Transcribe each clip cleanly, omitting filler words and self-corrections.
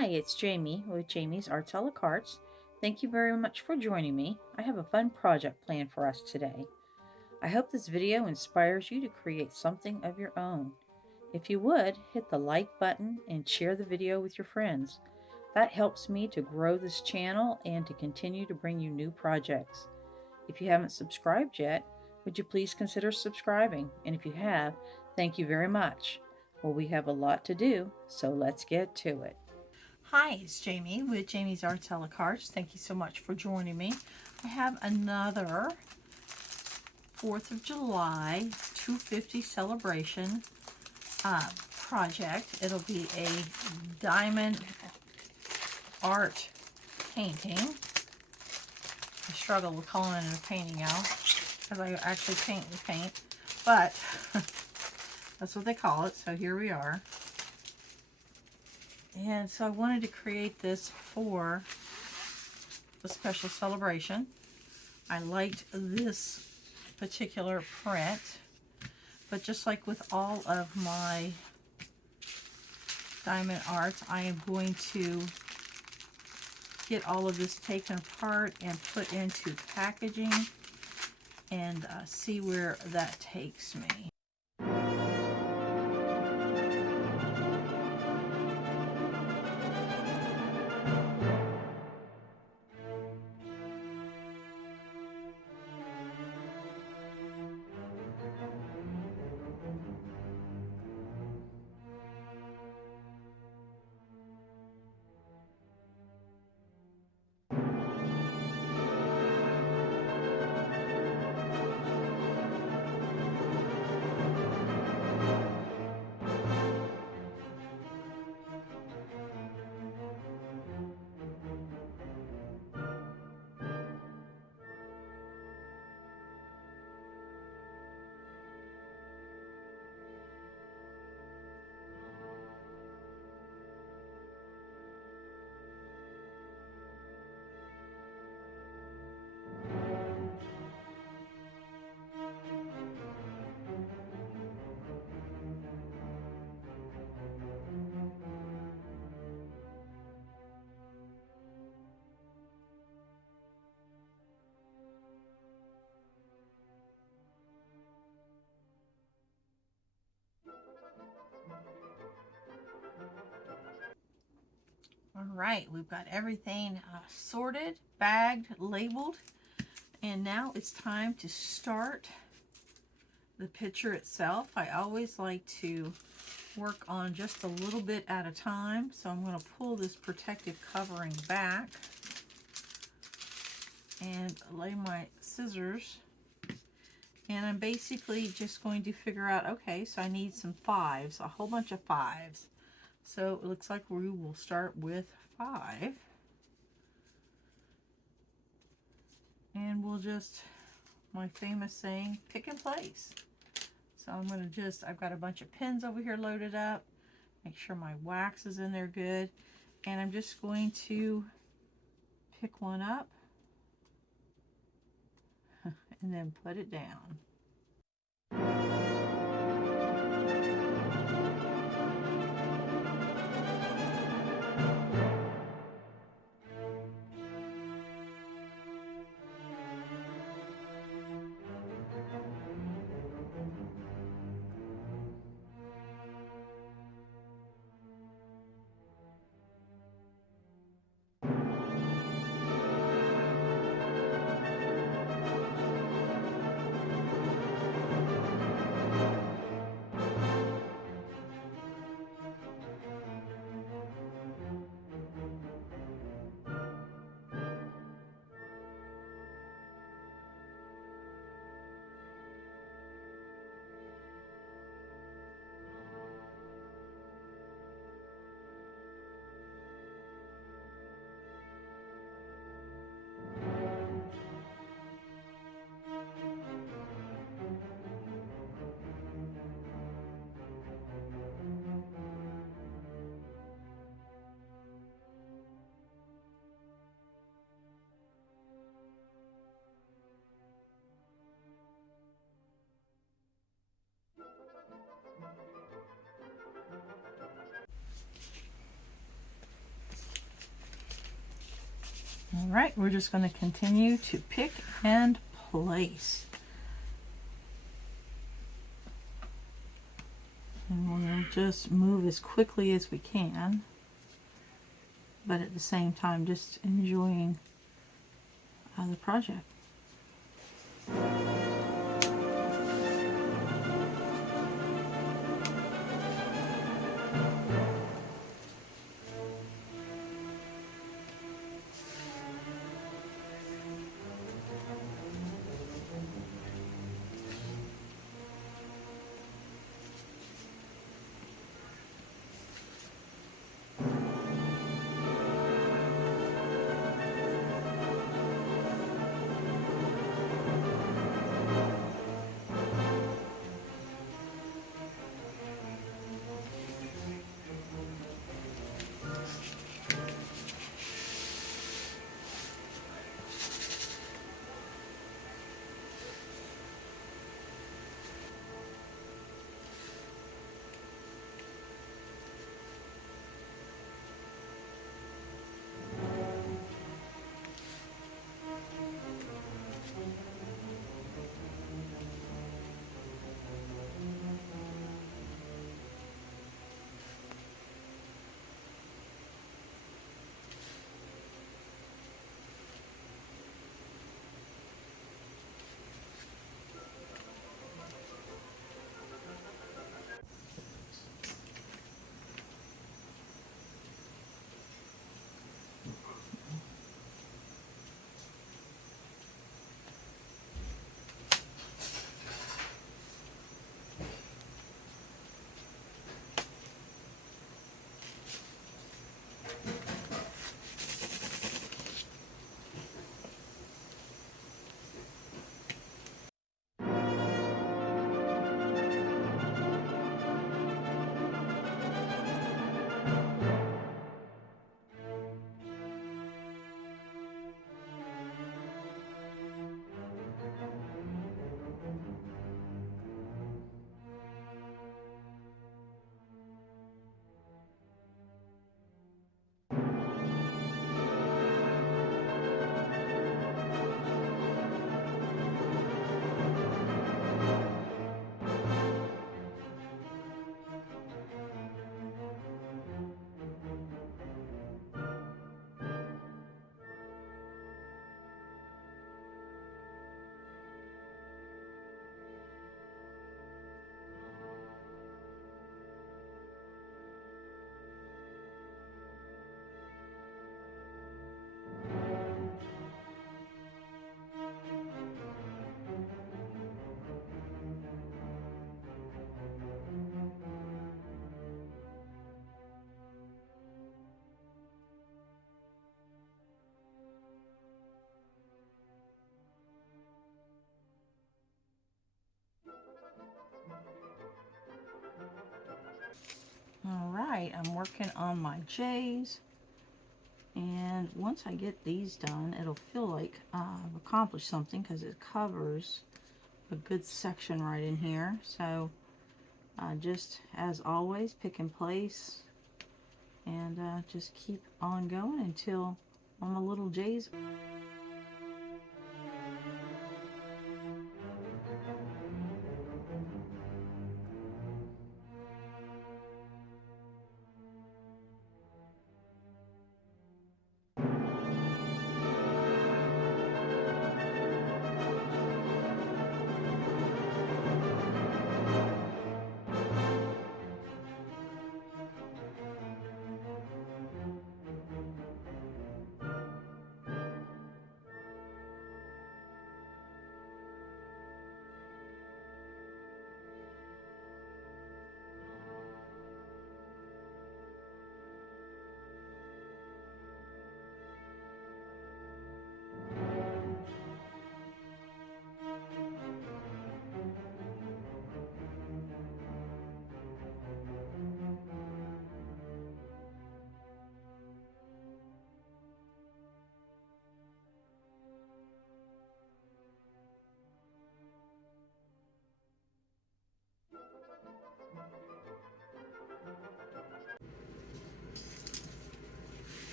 Hi, it's Jamie with Jamie's Arts a la Cartes. Thank you very much for joining me. I have a fun project planned for us today. I hope this video inspires you to create something of your own. If you would, hit the like button and share the video with your friends. That helps me to grow this channel and to continue to bring you new projects. If you haven't subscribed yet, would you please consider subscribing? And if you have, thank you very much. Well, we have a lot to do, so let's get to it. Hi, it's Jamie with Jamie's Arts a la Carte. Thank you so much for joining me. I have another 4th of July 250 celebration project. It'll be a diamond art painting. I struggle with calling it a painting now because I actually paint with paint, but that's what they call it. So here we are. And so I wanted to create this for the special celebration. I liked this particular print, but just like with all of my diamond art, I am going to get all of this taken apart and put into packaging and see where that takes me. All right, we've got everything sorted, bagged, labeled, and now it's time to start the picture itself. I always like to work on just a little bit at a time, so I'm going to pull this protective covering back and lay my scissors, and I'm basically just going to figure out, okay, so I need some fives, a whole bunch of fives. So it looks like we will start with 5. And we'll just, my famous saying, pick and place. So I'm going to just, I've got a bunch of pins over here loaded up. Make sure my wax is in there good. And I'm just going to pick one up and then put it down. All right, we're just going to continue to pick and place. And we'll just move as quickly as we can, but at the same time just enjoying the project. All right, I'm working on my J's, and once I get these done, it'll feel like I've accomplished something because it covers a good section right in here. So just as always, pick and place, and just keep on going until all my little J's.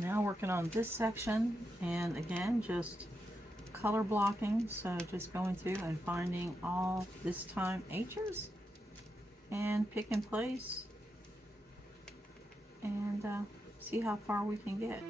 Now working on this section, and again just color blocking, so just going through and finding all, this time, H's, and pick and place, and see how far we can get.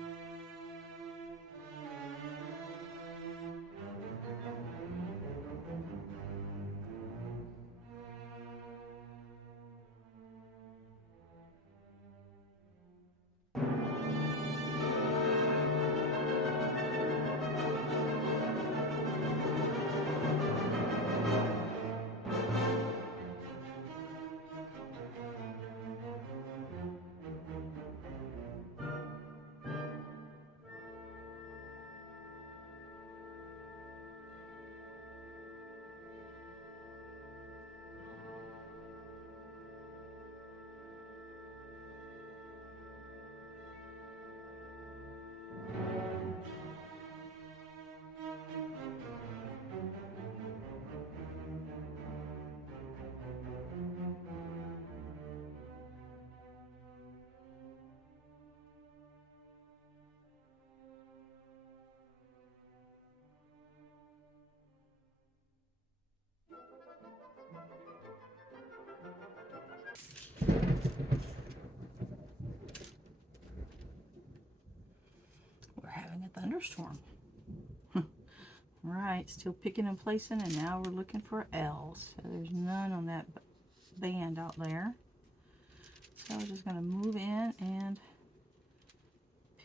We're having a thunderstorm. Right, still picking and placing, and now we're looking for L's. So there's none on that band out there. So we're just going to move in and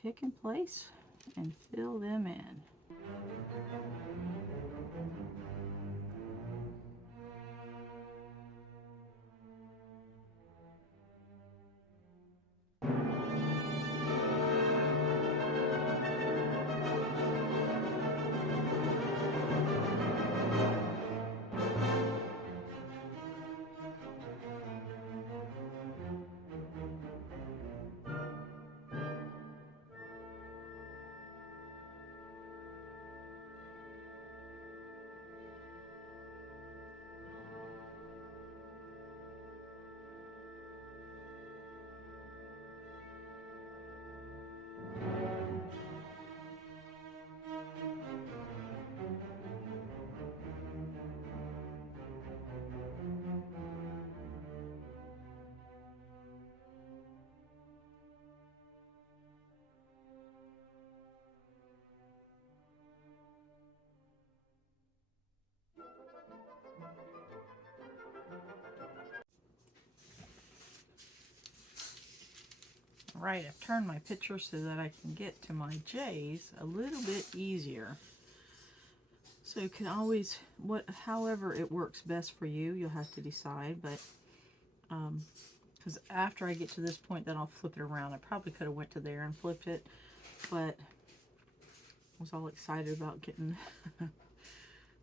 pick and place and fill them in. Right, I've turned my picture so that I can get to my J's a little bit easier. So you can always, however it works best for you, you'll have to decide. But because after I get to this point, then I'll flip it around. I probably could have went to there and flipped it, but I was all excited about getting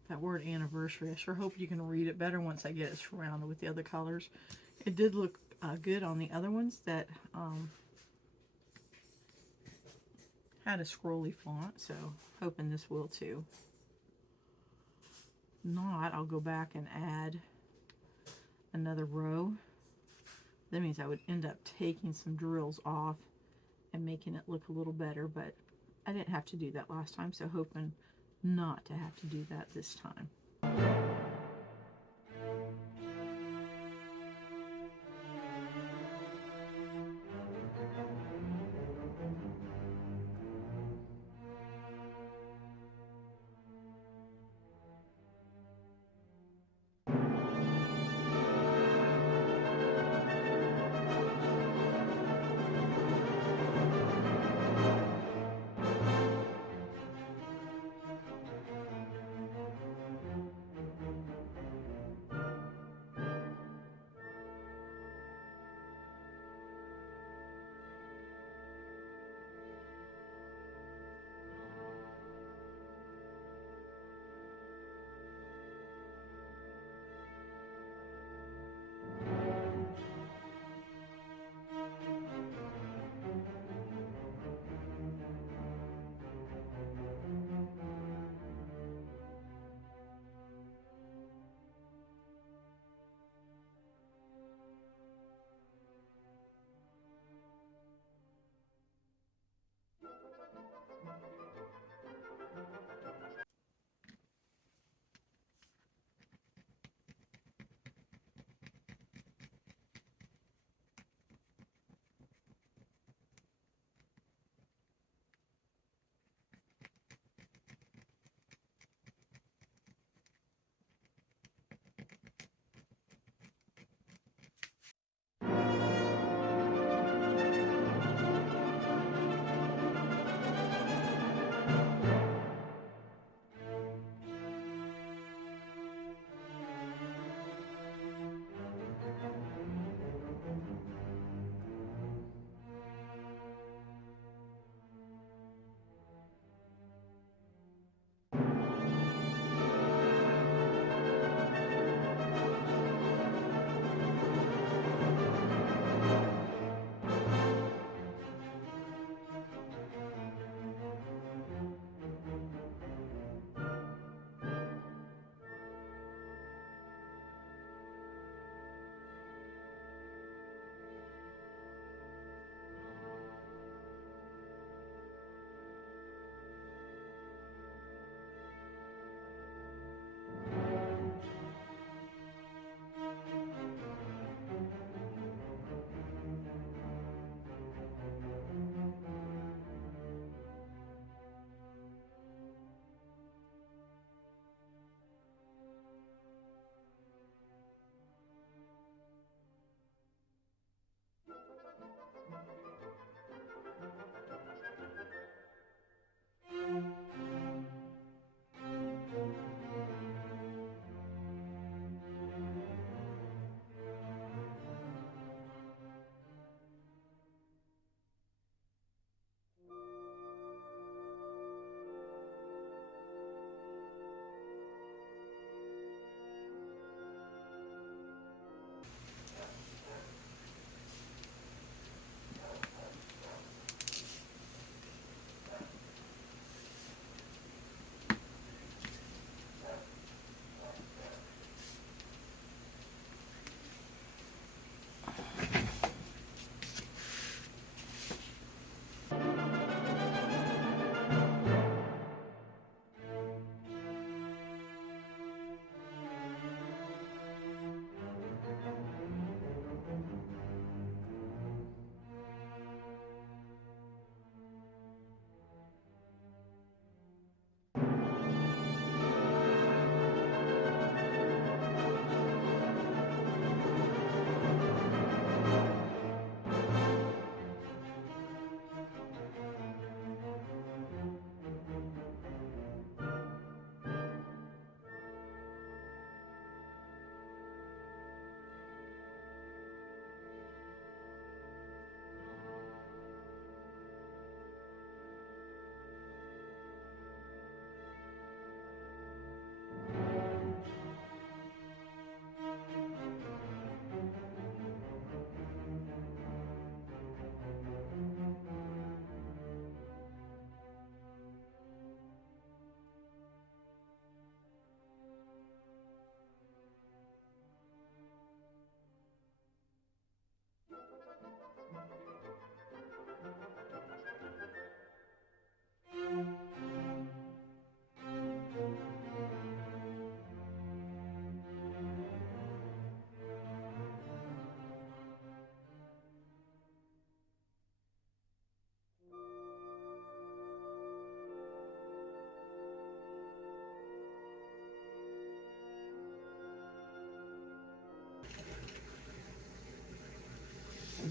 that word anniversary. I sure hope you can read it better once I get it surrounded with the other colors. It did look good on the other ones that had a scrolly font, so hoping this will too. Not, I'll go back and add another row. That means I would end up taking some drills off and making it look a little better, but I didn't have to do that last time, so hoping not to have to do that this time.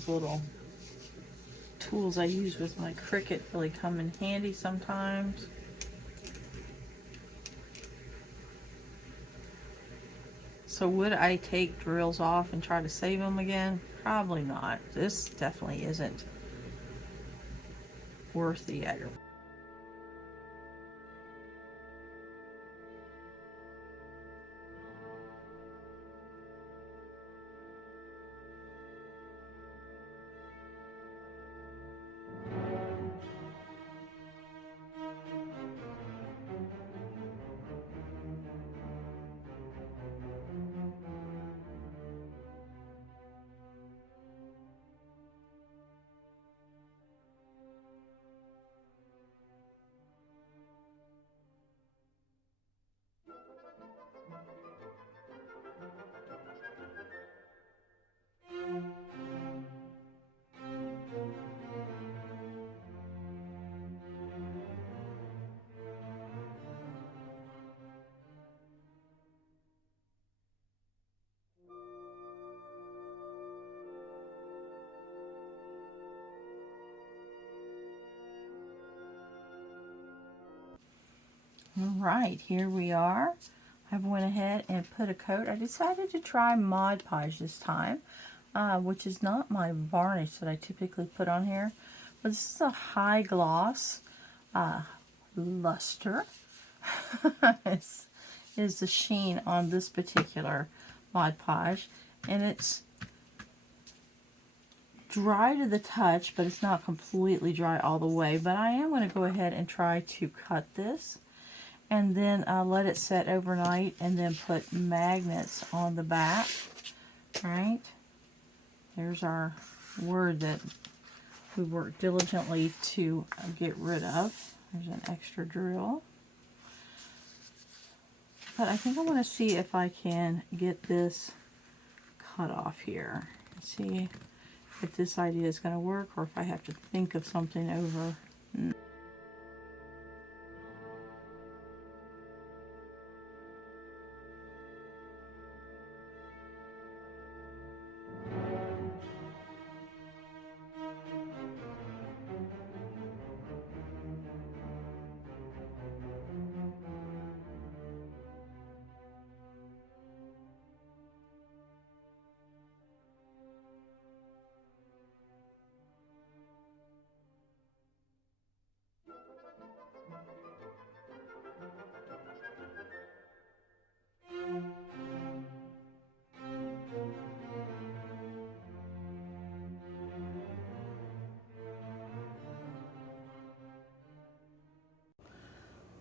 these little tools I use with my Cricut really come in handy sometimes. So would I take drills off and try to save them again? Probably not. This definitely isn't worth the effort. Alright, here we are. I've went ahead and put a coat. I decided to try ModPodge this time, which is not my varnish that I typically put on here. But this is a high gloss luster. is the sheen on this particular ModPodge. And it's dry to the touch, but it's not completely dry all the way. But I am going to go ahead and try to cut this. And then let it set overnight, and then put magnets on the back. Right? There's our word that we worked diligently to get rid of. There's an extra drill. But I think I want to see if I can get this cut off here. See if this idea is going to work, or if I have to think of something over.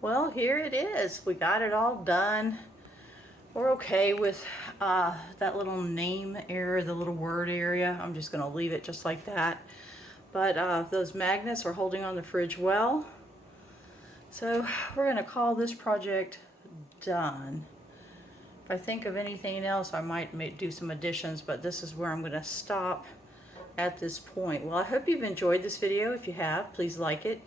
Well, here it is. We got it all done. We're okay with that little name area, the little word area. I'm just going to leave it just like that. But those magnets are holding on the fridge well. So we're going to call this project done. If I think of anything else, I might do some additions, but this is where I'm going to stop at this point. Well, I hope you've enjoyed this video. If you have, please like it.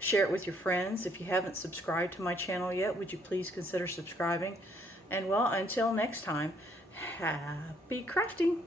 Share it with your friends. If you haven't subscribed to my channel yet, would you please consider subscribing? And well, until next time, happy crafting!